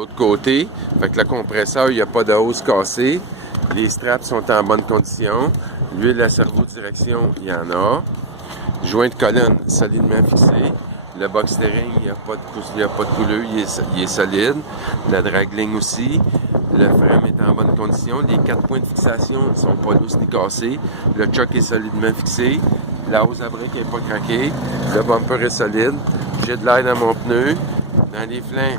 l'autre côté. Fait que le compresseur, il n'y a pas de hausse cassée. Les straps sont en bonne condition. L'huile à servo-direction, il y en a. Joint de colonne solidement fixé. Le box steering, il n'y a pas de couleur, il est solide. La dragline aussi. Le frein est en bonne condition. Les 4 points de fixation ne sont pas lousses ni cassés. Le choc est solidement fixé. La hausse à brique n'est pas craquée. Le bumper est solide. J'ai de l'air dans mon pneu. Dans les flancs,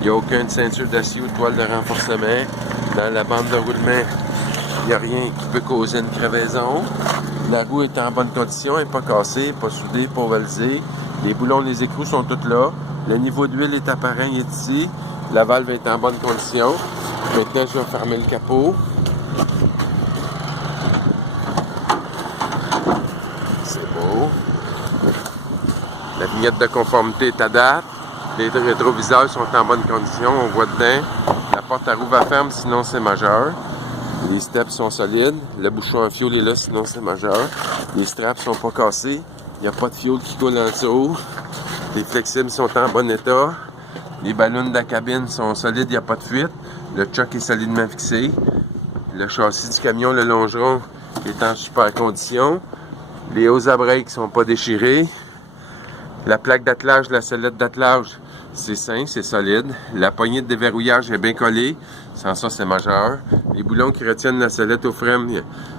il n'y a aucune ceinture d'acier ou de toile de renforcement. Dans la bande de roulement, il n'y a rien qui peut causer une crevaison. La roue est en bonne condition, elle n'est pas cassée, pas soudée, pas ovalisée. Les boulons, les écrous sont tous là. Le niveau d'huile est apparent, il est ici. La valve est en bonne condition. Maintenant, je vais fermer le capot. C'est beau. La vignette de conformité est à date. Les rétroviseurs sont en bonne condition, on voit dedans. La porte à roue va ferme, sinon c'est majeur. Les steps sont solides. Le bouchon à fioul est là, sinon c'est majeur. Les straps sont pas cassés. Il n'y a pas de fioul qui coule en dessous. Les flexibles sont en bon état. Les ballons de la cabine sont solides, il n'y a pas de fuite. Le choc est solidement fixé. Le châssis du camion, le longeron, est en super condition. Les hauts à break ne sont pas déchirés. La plaque d'attelage, la sellette d'attelage, c'est sain, c'est solide. La poignée de déverrouillage est bien collée. Sans ça, c'est majeur. Les boulons qui retiennent la sellette au frein,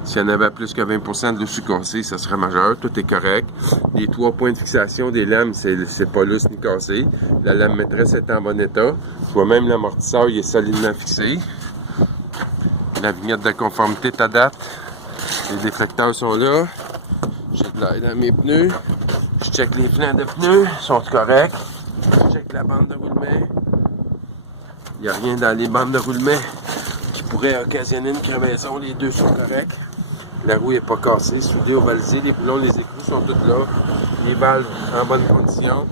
s'il y en avait plus que 20% de l'eau cassé, ça serait majeur. Tout est correct. Les 3 points de fixation des lames, c'est pas lousse ni cassé. La lame maîtresse est en bon état. Je vois même l'amortisseur, il est solidement fixé. La vignette de conformité est à date. Les déflecteurs sont là. J'ai de l'air dans mes pneus. Je check les flancs de pneus, ils sont corrects. Je check la bande de roulement. Il n'y a rien dans les bandes de roulement qui pourrait occasionner une crevaison. Les deux sont corrects. La roue n'est pas cassée, soudée, ovalisée. Les boulons, les écrous sont tous là. Les valves en bonne condition.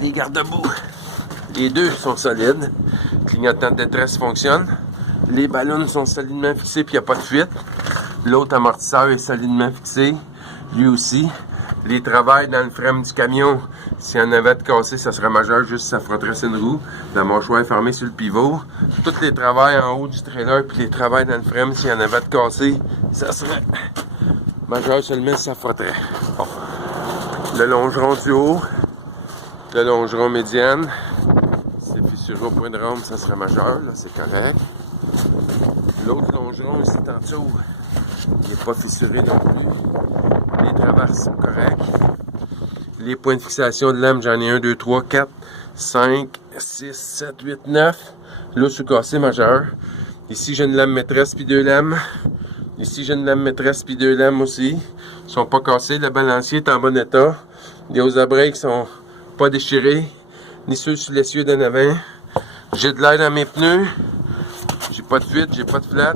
Les garde-boue, les deux sont solides. Le clignotant de détresse fonctionne. Les ballons sont solidement fixés puis il n'y a pas de fuite. L'autre amortisseur est solidement fixé. Lui aussi. Les travails dans le frein du camion, s'il y en avait de cassé, ça serait majeur, juste ça frotterait sur une roue. La mâchoire est fermée sur le pivot. Tous les travails en haut du trailer, puis les travails dans le frein, s'il y en avait de cassé, ça serait majeur seulement si ça frotterait. Bon. Le longeron du haut, le longeron médiane, c'est fissuré au point de rhum, ça serait majeur, là, c'est correct. L'autre longeron ici en dessous, il n'est pas fissuré non plus. Les traverses sont corrects. Les points de fixation de lame, j'en ai 1, 2, 3, 4, 5, 6, 7, 8, 9. Là, sous cassé majeur. Ici, j'ai une lame maîtresse puis 2 lames. Ici, j'ai une lame maîtresse puis 2 lames aussi. Ils sont pas cassés. Le balancier est en bon état. Les hauts à break sont pas déchirés. Ni ceux sur l'essieu d'en avant. J'ai de l'air dans mes pneus. J'ai pas de fuite, j'ai pas de flat.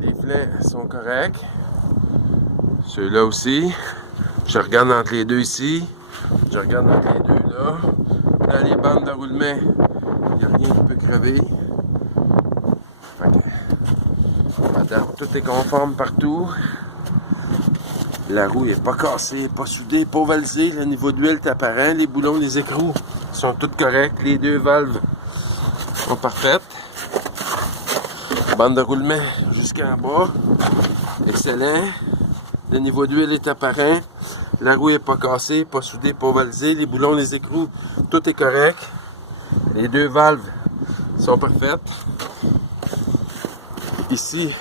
Les flancs sont corrects. Ceux-là aussi. Je regarde entre les deux ici. Je regarde entre les deux là. Dans les bandes de roulement, il n'y a rien qui peut crever. Tout est conforme partout. La roue n'est pas cassée, pas soudée, pas ovalisée. Le niveau d'huile est apparent. Les boulons, les écrous sont tous corrects. Les 2 valves sont parfaites. Bande de roulement jusqu'en bas. Excellent. Le niveau d'huile est apparent. La roue n'est pas cassée, pas soudée, pas ovalisée. Les boulons, les écrous, tout est correct. Les 2 valves sont parfaites. Ici,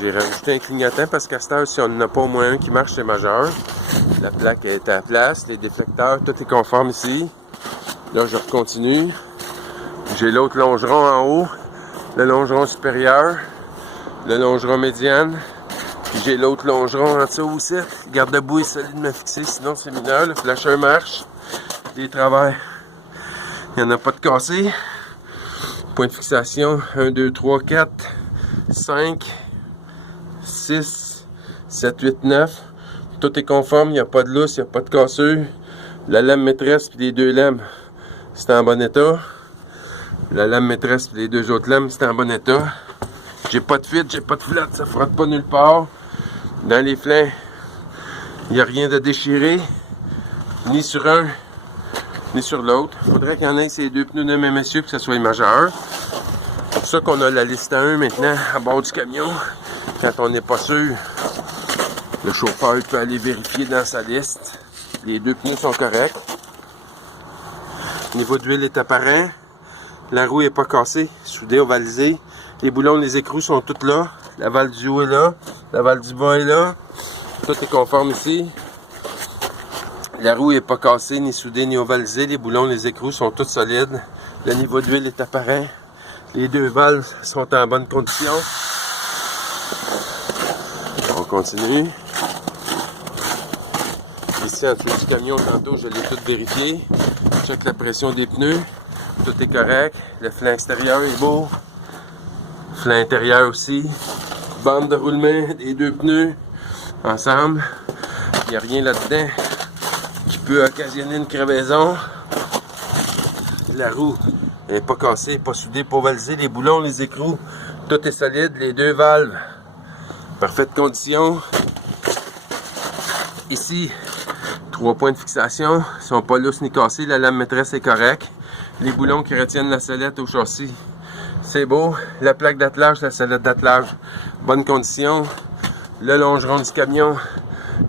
j'ai rajouté un clignotant parce qu'à cette heure, si on n'en a pas au moins un qui marche, c'est majeur. La plaque est à la place, les déflecteurs, tout est conforme ici. Là, je continue. J'ai l'autre longeron en haut, le longeron supérieur, le longeron médiane. Puis j'ai l'autre longeron en dessous aussi. Le garde-boue est solidement fixé, sinon c'est mineur. Le flasher marche. Les travers, il n'y en a pas de cassé. Point de fixation, 1, 2, 3, 4, 5, 6, 7, 8, 9. Tout est conforme, il n'y a pas de lousse, il n'y a pas de cassure. La lame maîtresse puis les 2 lames, c'est en bon état. La lame maîtresse puis les 2 autres lames, c'est en bon état. J'ai pas de fuite, j'ai pas de flat, ça frotte pas nulle part. Dans les flancs, il n'y a rien de déchiré. Ni sur un, ni sur l'autre. Il faudrait qu'il y en ait ces deux pneus de même essieu pour que ça soit majeur. C'est pour ça qu'on a la liste 1 maintenant à bord du camion. Quand on n'est pas sûr, le chauffeur peut aller vérifier dans sa liste. Les deux pneus sont corrects. Le niveau d'huile est apparent. La roue n'est pas cassée, soudée, ovalisée. Les boulons, les écrous sont tous là. La valve du haut est là. La valve du bas est là. Tout est conforme ici. La roue n'est pas cassée, ni soudée, ni ovalisée. Les boulons, les écrous sont tous solides. Le niveau d'huile est apparent. Les deux valves sont en bonne condition. On continue. Ici, en dessous du camion, tantôt, je l'ai tout vérifié. Check la pression des pneus. Tout est correct. Le flanc extérieur est beau. Flanc intérieur aussi. Bande de roulement des deux pneus ensemble. Il n'y a rien là-dedans qui peut occasionner une crevaison. La roue n'est pas cassée, pas soudée, pas ovalisée. Les boulons, les écrous, tout est solide. Les deux valves, parfaite condition. Ici, 3 points de fixation. Ils ne sont pas lousses ni cassés. La lame maîtresse est correcte. Les boulons qui retiennent la sellette au châssis, c'est beau. La plaque d'attelage, la sellette d'attelage, bonne condition. Le longeron du camion,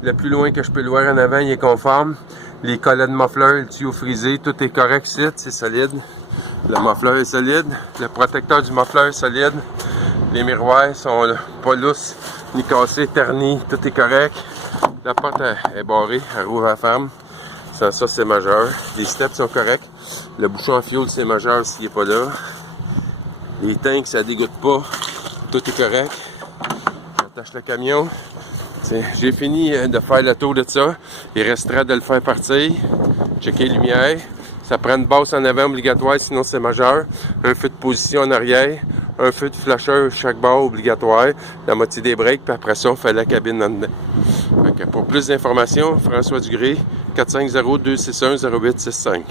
le plus loin que je peux le voir en avant, il est conforme. Les collets de muffler, le tuyau frisé, tout est correct ici, c'est solide. Le muffler est solide. Le protecteur du muffler est solide. Les miroirs sont pas lousses, ni cassés, ternis, tout est correct. La porte est barrée, elle rouvre à la ferme. Ça c'est majeur. Les steps sont corrects. Le bouchon à fioul, c'est majeur s'il n'est pas là. Les tanks, ça dégoûte pas. Tout est correct. J'attache le camion. J'ai fini de faire le tour de ça. Il restera de le faire partir. Checker les lumières. Ça prend une basse en avant obligatoire, sinon c'est majeur. Un feu de position en arrière. Un feu de flasheur chaque barre obligatoire. La moitié des breaks, puis après ça, on fait la cabine en dedans. Pour plus d'informations, François Dugré, 450-261-0865.